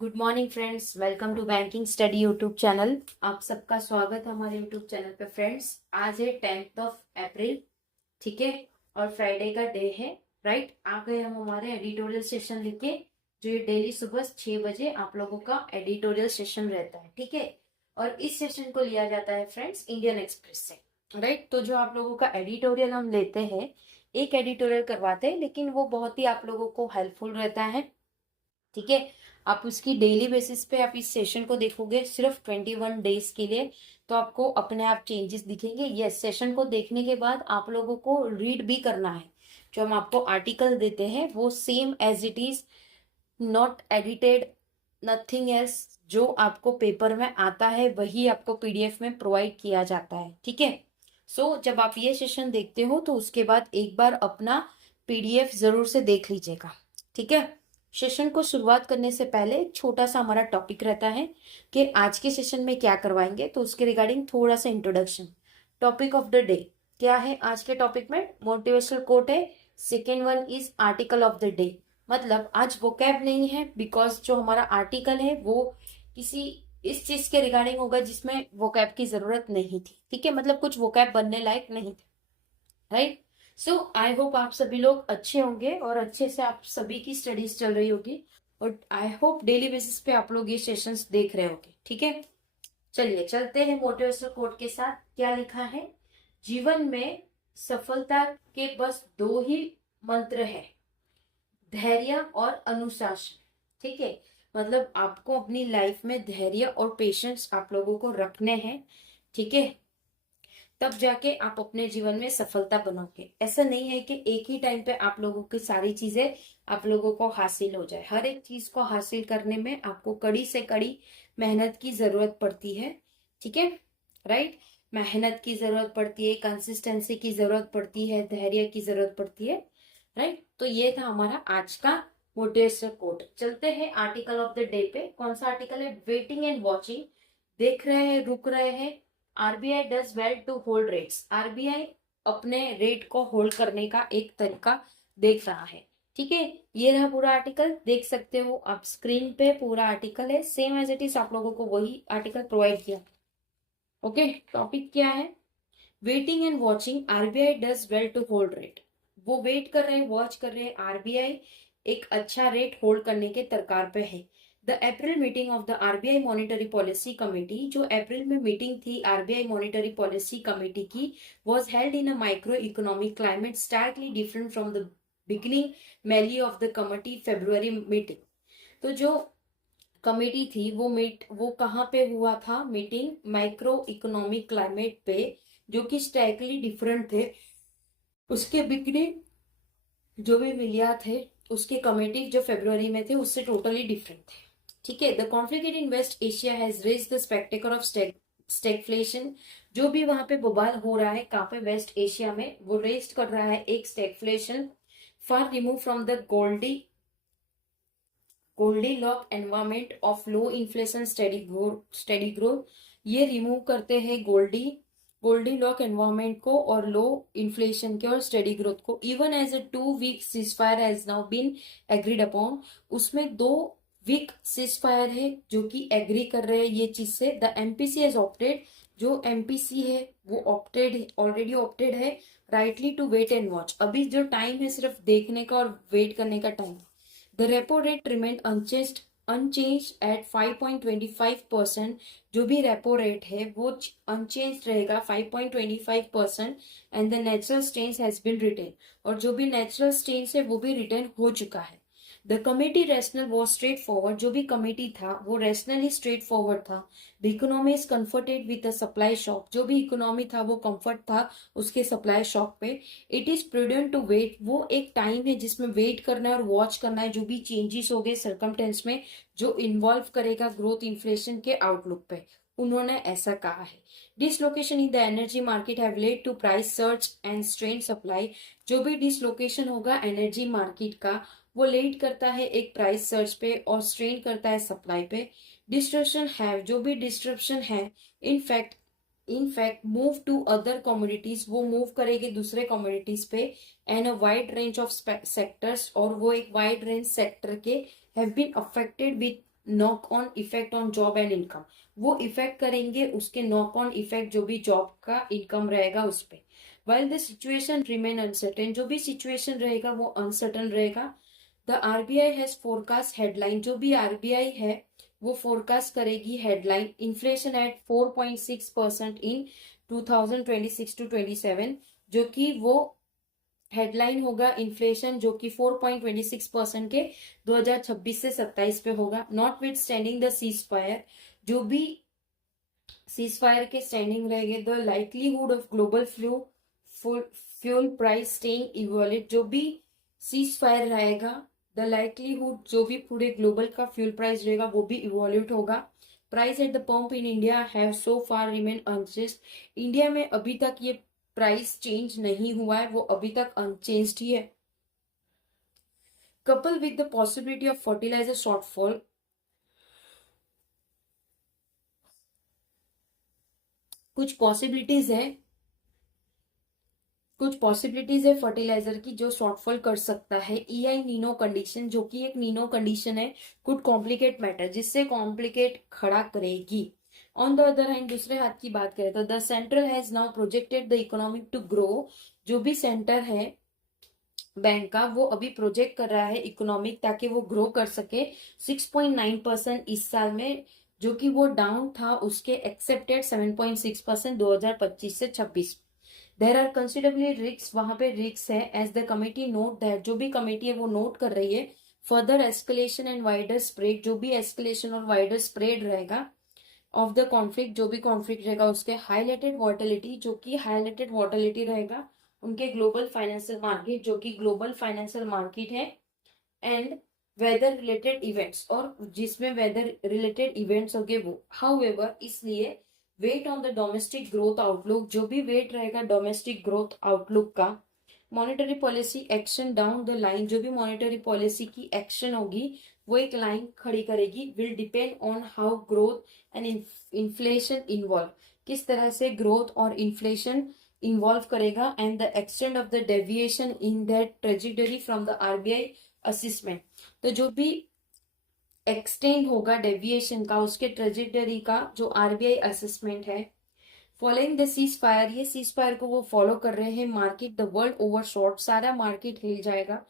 Good morning friends, welcome to banking study YouTube channel. आप सबका स्वागत है हमारे यूट्यूब चैनल पे। फ्रेंड्स, आज है 10th ऑफ अप्रैल, ठीक है, और फ्राइडे का डे है। राइट, आ गए हम हमारे एडिटोरियल सेशन लेके, जो ये डेली सुबह 6 बजे आप लोगों का एडिटोरियल सेशन रहता है, ठीक है। और इस सेशन को लिया जाता है फ्रेंड्स इंडियन एक्सप्रेस से। राइट, तो जो आप लोगों का एडिटोरियल हम लेते हैं, एक एडिटोरियल करवाते हैं, लेकिन वो बहुत ही आप लोगों को हेल्पफुल रहता है, ठीक है। आप उसकी डेली बेसिस पे आप इस सेशन को देखोगे सिर्फ 21 डेज के लिए, तो आपको अपने आप चेंजेस दिखेंगे। यस, सेशन को देखने के बाद आप लोगों को रीड भी करना है। जो हम आपको आर्टिकल देते हैं वो same as it is, not edited, nothing else. जो आपको पेपर में आता है वही आपको पीडीएफ में प्रोवाइड किया जाता है, ठीक है। सो जब आप ये सेशन देखते हो तो उसके बाद एक बार अपना पीडीएफ जरूर से देख लीजिएगा, ठीक है। सेशन को शुरुआत करने से पहले एक छोटा सा हमारा टॉपिक रहता है कि आज के सेशन में क्या करवाएंगे, तो उसके रिगार्डिंग थोड़ा सा introduction. Topic of the day क्या है आज के टॉपिक में? मोटिवेशनल कोट है। Second one is article of the day. मतलब आज वोकैब नहीं है, बिकॉज जो हमारा आर्टिकल है वो किसी इस चीज के रिगार्डिंग होगा जिसमें वोकैब की जरूरत नहीं थी, ठीक है। मतलब कुछ वोकैब बनने लायक नहीं थे, राइट। सो आई होप आप सभी लोग अच्छे होंगे और अच्छे से आप सभी की स्टडीज चल रही होगी, और आई होप डेली बेसिस पे आप लोग ये सेशंस देख रहे होंगे, ठीक है। चलिए चलते हैं मोटिवेशनल कोट के साथ। क्या लिखा है? जीवन में सफलता के बस दो ही मंत्र है, धैर्य और अनुशासन, ठीक है। मतलब आपको अपनी लाइफ में धैर्य और पेशेंस आप लोगों को रखने हैं, ठीक है। तब जाके आप अपने जीवन में सफलता बनोगे। ऐसा नहीं है कि एक ही टाइम पे आप लोगों की सारी चीजें आप लोगों को हासिल हो जाए। हर एक चीज को हासिल करने में आपको कड़ी से कड़ी मेहनत की जरूरत पड़ती है, ठीक है। राइट, मेहनत की जरूरत पड़ती है, कंसिस्टेंसी की जरूरत पड़ती है, धैर्य की जरूरत पड़ती है। राइट, तो ये था हमारा आज का मोटिवेशनल कोट। चलते हैं आर्टिकल ऑफ द डे पे। कौन सा आर्टिकल है? Waiting and watching. देख रहे हैं, रुक रहे हैं। RBI does well to hold rates. RBI अपने रेट को होल्ड करने का एक तरीका देख रहा है, ठीक है। ये रहा पूरा आर्टिकल, देख सकते हो आप स्क्रीन पे। पूरा आर्टिकल है सेम एज इट इज, आप लोगों को वही आर्टिकल प्रोवाइड किया। ओके, टॉपिक क्या है? Waiting and watching, RBI does well to hold rate. वो वेट कर रहे हैं, वॉच कर रहे हैं। आरबीआई एक अच्छा रेट होल्ड करने के तरकार पे है। The April meeting of the RBI monetary policy committee, जो अप्रैल में मीटिंग थी आरबीआई मॉनिटरी पॉलिसी कमेटी की, was held in a micro economic climate starkly different from the beginning mainly of the committee February meeting. तो जो committee थी वो कहाँ पे हुआ था मीटिंग? माइक्रो इकोनॉमिक क्लाइमेट पे, जो कि स्ट्राइकली डिफरेंट थे। उसके बिगनिंग जो भी मिलिया थे, उसके कमेटी जो फरवरी में थे उससे टोटली डिफरेंट थे, ठीक है। The conflict in West Asia has raise the spectacle of stagflation. जो भी वहां पे बवाल हो रहा है कहाँ पे? वेस्ट एशिया में। वो रेस्ट कर रहा है एक stagflation, far remove from the Goldilocks environment of low inflation steady growth. ये रिमूव करते हैं गोल्डी लॉक एनवायरमेंट को और लो इन्फ्लेशन के और स्टेडी ग्रोथ को। Even as a 2 week ceasefire has now been agreed upon. उसमें 2 वीक सीजफायर है जो कि एग्री कर रहे हैं ये चीज से। द एमपीसी हैज ऑप्टेड, जो एमपीसी है वो ऑलरेडी ऑप्टेड है rightly to wait and watch. अभी जो टाइम है सिर्फ देखने का और वेट करने का time. The repo rate remained unchanged at 5.25%। जो भी रेपो रेट है वो अनचेंज रहेगा 5.25%। And the natural stance has been retain, और जो भी नेचुरल स्टेन्स है वो भी रिटेन हो चुका है। The committee rational was straightforward. जो भी कमिटी था वो रेशनली स्ट्रेट फॉरवर्ड था। The economy is comforted with the supply shock. जो भी इकोनॉमी था वो कंफर्ट था उसके सप्लाई शॉक पे। It is prudent to wait. वो एक टाइम है जिसमें वेट करना है और वॉच करना है जो भी चेंजेस हो गए सर्कमटेंस में, जो इन्वॉल्व करेगा ग्रोथ इन्फ्लेशन के आउटलुक पे। उन्होंने ऐसा कहा है। Dislocation in the energy market have led to price search and strain supply. जो भी डिसलोकेशन होगा एनर्जी मार्केट का वो लेड करता है एक प्राइस सर्च पे और स्ट्रेन करता है सप्लाई पे। डिस्ट्रप्शन है, जो भी डिस्ट्रप्शन है in fact move to other commodities, वो मूव करेगी दूसरे कमोडिटीज पे। And a wide range of sectors, और वो एक वाइड रेंज सेक्टर के have been affected with knock on effect on job and income, वो इफेक्ट करेंगे उसके नॉक ऑन इफेक्ट जो भी जॉब का इनकम रहेगा उस पे। While the situation remain uncertain, जो भी सिचुएशन रहेगा वो अनसर्टन रहेगा। The RBI has forecast headline, जो भी आरबीआई है वो फोरकास्ट करेगी headline inflation at 4.6% in 2026 to 27, जो कि वो हेडलाइन होगा इन्फ्लेशन जो कि 4.26% के 2026 से 27 पे होगा। Notwithstanding the ceasefire, जो भी सीज फायर के स्टैंडिंग रहेंगे, the likelihood of global fuel price staying volatile, जो भी सीज फायर रहेगा द लाइकलीहुड जो भी पूरे ग्लोबल का फ्यूल प्राइस रहेगा वो भी इवोल्यूट होगा। Price at the pump in India have so far remain unchanged, India में अभी तक ये प्राइस चेंज नहीं हुआ है, वो अभी तक अनचेंज्ड ही है। Couple with the possibility of fertiliser shortfall, कुछ पॉसिबिलिटीज है फर्टिलाइजर की जो शॉर्टफॉल कर सकता है। ईआई नीनो कंडीशन, जो कि एक नीनो कंडीशन है, कुड कॉम्प्लिकेट मैटर, जिससे कॉम्प्लिकेट खड़ा करेगी। ऑन द अदर हैंड, दूसरे हाथ की बात करें तो the central has now projected the economic to grow, जो भी सेंटर है बैंक का वो अभी प्रोजेक्ट कर रहा है इकोनॉमिक ताकि वो ग्रो कर सके 6.9% इस साल में, जो कि वो डाउन था उसके एक्सेप्टेड 7.6% 2025 से 26। देर आर कंसिडरेबली रिस्क, वहां पे रिस्क है। As the committee note that, जो भी कमेटी है वो नोट कर रही है further escalation and wider spread, जो भी एस्केलेशन और वाइडर स्प्रेड रहेगा ऑफ द कॉन्फ्लिक्ट, जो भी कॉन्फ्लिक्ट रहेगा उसके हाईलाइटेड वॉटिलिटी, जो कि हाईलाइटेड वॉटिलिटी रहेगा उनके ग्लोबल फाइनेंशियल मार्केट, जो कि ग्लोबल फाइनेंशियल मार्केट है, एंड वेदर रिलेटेड इवेंट्स, और जिसमें वेदर रिलेटेड इवेंट्स होंगे वो। हाउएवर, इसलिए weight on the domestic growth outlook, जो भी वेट रहेगा डोमेस्टिक ग्रोथ आउटलुक का। Monetary policy action down the line, जो भी मॉनेटरी पॉलिसी की एक्शन होगी वो एक लाइन खड़ी करेगी। Will depend on how growth and inflation involve, किस तरह से ग्रोथ और इन्फ्लेशन इन्वॉल्व करेगा, and the extend of the deviation in that trajectory from the RBI assessment, तो जो भी एक्सटेंड होगा डेविएशन का उसके ट्रेजेक्टरी का जो आरबीआई असेसमेंट है। फॉलोइंग द सीज फायर, ये सीज फायर को वो फॉलो कर रहे हैं। Market the world over short, सारा मार्केट हिल जाएगा।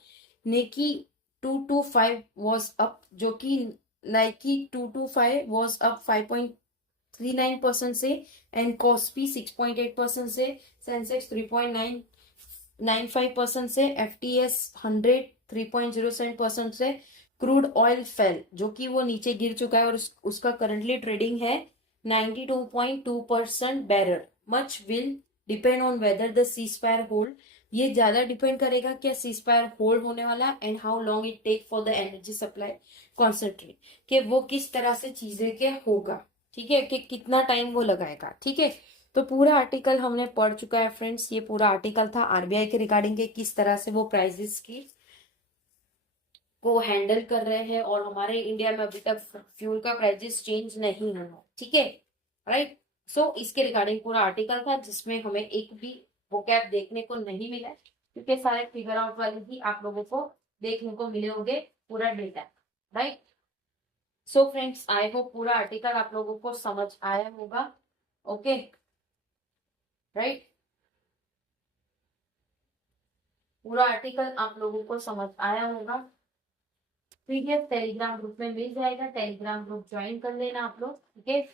नेकी 225 वॉज अप, जो कि नाइकी 225 वॉज अप 5.39% से, एंड कॉस्पी 6.8% से, सेंसेक्स 3.95% से, FTS 100 3.07% से। क्रूड ऑयल फेल, जो कि वो नीचे गिर चुका है और उसका करंटली ट्रेडिंग है 92.2% barrel. Much will depend on whether the cease fire hold, ये ज्यादा डिपेंड करेगा क्या सीज फायर होल्ड होने वाला, and how long it take for the energy supply concentrate, कि वो किस तरह से चीजें के होगा, ठीक है, कि कितना टाइम वो लगाएगा। ठीक है, तो पूरा आर्टिकल हमने पढ़ चुका है फ्रेंड्स। ये पूरा आर्टिकल था आरबीआई के रिगार्डिंग के किस तरह से वो प्राइजेस की को हैंडल कर रहे हैं, और हमारे इंडिया में अभी तक फ्यूल का प्राइजेस चेंज नहीं हुआ। ठीक है, राइट। सो इसके रिगार्डिंग पूरा आर्टिकल था जिसमें हमें एक भी वोकैब देखने को नहीं मिला, क्योंकि सारे फिगर आउट वाले ही आप लोगों को देखने को मिले होंगे पूरा data, right. So friends, I hope पूरा आर्टिकल आप लोगों को समझ आया होगा। ओके, राइट, पूरा आर्टिकल आप लोगों को समझ आया होगा। पीडीएफ टेलीग्राम ग्रुप में मिल जाएगा, टेलीग्राम ग्रुप ज्वाइन कर लेना आप लोग। ठीक है,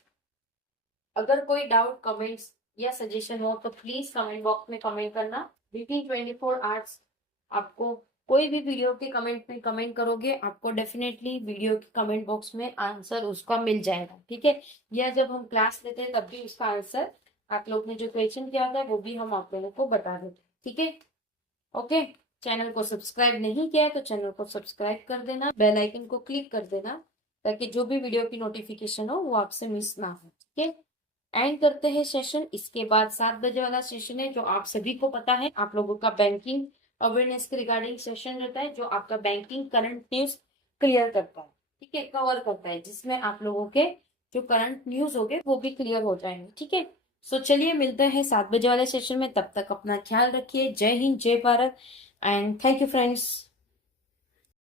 अगर कोई डाउट कमेंट्स या सजेशन हो तो प्लीज कमेंट बॉक्स में कमेंट करना। विदिन 24 आवर्स आपको कोई भी वीडियो के कमेंट में कमेंट करोगे, आपको डेफिनेटली वीडियो के कमेंट बॉक्स में आंसर उसका मिल जाएगा। ठीक है, या जब हम क्लास लेते हैं तब भी उसका आंसर आप लोग ने जो क्वेश्चन किया था वो भी हम आप लोगों को बता देते। ठीक है, ओके। चैनल को सब्सक्राइब नहीं किया है तो चैनल को सब्सक्राइब कर देना, बेल आइकन को क्लिक कर देना, ताकि जो भी वीडियो की नोटिफिकेशन हो वो आपसे मिस ना हो। ठीक है, एंड करते हैं सेशन। इसके बाद 7 बजे वाला सेशन है जो आप सभी को पता है, आप लोगों का बैंकिंग अवेयरनेस के रिगार्डिंग सेशन रहता है, जो आपका बैंकिंग करंट न्यूज क्लियर करता है। ठीक है, कवर करता है, जिसमें आप लोगों के जो करंट न्यूज हो गए वो भी क्लियर हो जाएंगे। ठीक है, सो चलिए मिलते हैं 7 बजे वाले सेशन में, तब तक अपना ख्याल रखिए। जय हिंद, जय Bharat, and thank you friends.